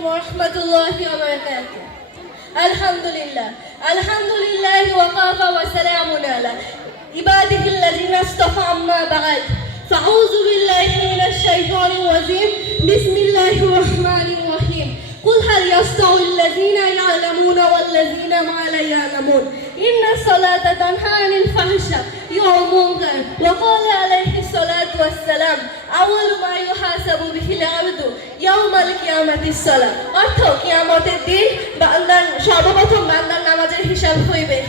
عليكم ورحمة الله وبركاته. الحمد لله الحمد لله وقاف وسلام على عباده الذين اصطفى أما بعد. فأعوذ بالله من الشيطان الرجيم. بسم الله الرحمن الرحيم. قل هل يستوي الذين يعلمون والذين ما لا يعلمون إن الصلاة تنهى عن الفحشاء والمنكر وقال عليه الصلاة والسلام أول ما يحاسب به العبد يوم القيامة الصلاة অর্থ কিয়ামতের দিন বান্দার সর্বপ্রথম বান্দার নামাজের হিসাব হইবে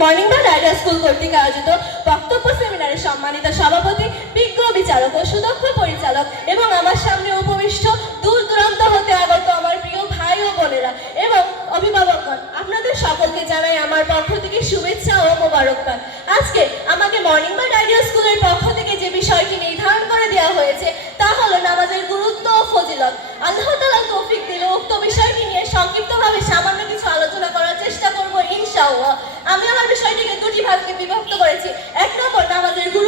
মর্নিং বা রাইডার স্কুল কর্তৃক আয়োজিত বক্তব্য সেমিনারে সম্মানিত সভাপতি বিজ্ঞ বিচারক ও সুদক্ষ পরিচালক এবং আমার সামনে উপবিষ্ট সকলকে জানাই আমার পক্ষ থেকে শুভেচ্ছা ও মোবারকবাদ। আজকে আমাকে মর্নিং বা রাইডার স্কুলের পক্ষ থেকে যে বিষয়টি নির্ধারণ করে দেওয়া হয়েছে, তা হলো নামাজের গুরুত্ব ও ফজিলত। আল্লাহ তালা তৌফিক দিলে উক্ত বিষয়টি নিয়ে সংক্ষিপ্তভাবে সামান্য কিছু আলোচনা করার চেষ্টা করব ইনশাআল্লাহ। আমি আমার বিষয়টিকে দুটি ভাগকে বিভক্ত করেছি। এক নম্বর, নামাজের গুরুত্ব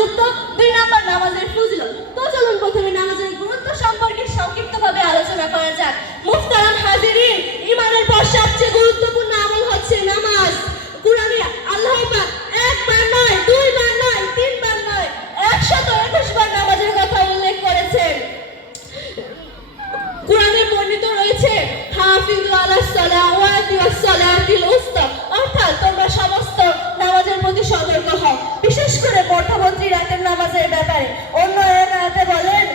হাফিজু আলা সালাওয়াতি ওয়াস সালাতিল উস্তা। অর্থাৎ তোমরা সমস্ত নামাজের প্রতি সতর্ক হও। বিশেষ করে প্রধানমন্ত্রী রাতের নামাজের ব্যাপারে। অন্য এক বলেন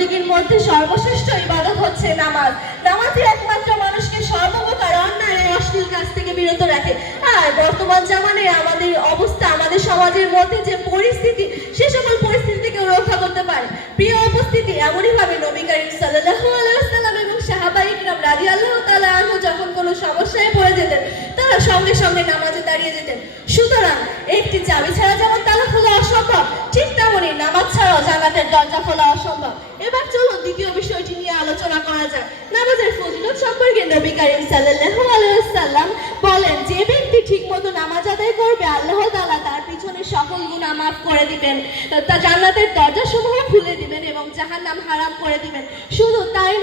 বন্দিগির মধ্যে সর্বশ্রেষ্ঠ ইবাদত হচ্ছে নামাজ। নামাজই একমাত্র মানুষকে সর্বপ্রকার অন্যায় অশ্লীল কাজ থেকে বিরত রাখে। আর বর্তমান জামানে আমাদের অবস্থা, আমাদের সমাজের মধ্যে যে পরিস্থিতি, সে সকল পরিস্থিতি থেকে রক্ষা করতে পারে। প্রিয় উপস্থিতি এমনই ভাবে নবী করিম সাল্লাল্লাহু আলাইহি ওয়াসাল্লাম এবং সাহাবাই কিরাম রাদিয়াল্লাহু তাআলা আনহু যখন কোনো সমস্যায় পড়ে যেতেন, তারা সঙ্গে সঙ্গে নামাজে দাঁড়িয়ে যেতেন। সুতরাং একটি চাবি ছাড়া যেমন তালা ঠিক তেমনই নামাজ ছাড়াও জান্নাতের দরজা খোলা অসম্ভব। এবার চলুন দ্বিতীয় বিষয়টি নিয়ে আলোচনা করা যাক। নামাজের ফজিলত সম্পর্কে নবী করিম সাল্লাল্লাহু আলাইহি ওয়াসাল্লাম বলেন, যে ব্যক্তি ঠিকমতো নামাজ আদায় করবে, আল্লাহ তাআলা তার পিছনে সকল গুনাহ মাফ করে দিবেন। তা জান্নাতের দরজাসমূহ খুলে দিবেন এবং জাহান্নাম হারাম করে দিবেন। শুধু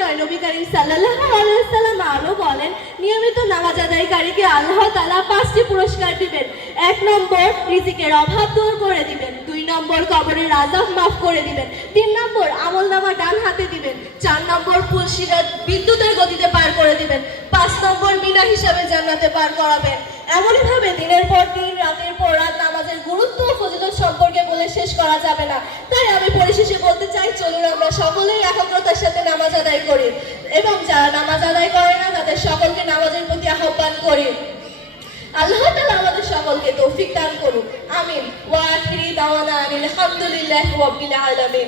নয় নবী করিম ওয়াসাল্লাম আরও বলেন, নিয়মিত নামাজ আদায়কারীকে আল্লাহ তাআলা পাঁচটি পুরস্কার দিবেন। এক নম্বর, রিজিকের অভাব দূর করে দিবেন। দুই নম্বর, কবরের আজাব মাফ করে দিবেন। তিন নম্বর আমল নামা ডান হাতে দিবেন। চার নম্বর বিদ্যুতের গতিতে পার করে দিবেন। পাঁচ নম্বর, বিনা হিসাবে জান্নাতে পার করাবেন। এমনই ভাবে দিনের পর দিন, রাতের পর রাত নামাজের গুরুত্ব ও সম্পর্কে বলে শেষ করা যাবে না। তাই আমি পরিশেষে বলতে চলুন, আমরা সকলেই একাগ্রতার সাথে নামাজ আদায় করি এবং যারা নামাজ আদায় করে না, তাদের সকলকে নামাজের প্রতি আহ্বান করি। আল্লাহ তালা আমাদের সকলকে তৌফিক দান করুক। আমিন। ওয়া আখিরি দাওয়ানা আনিল আলহামদুলিল্লাহ আলামিন।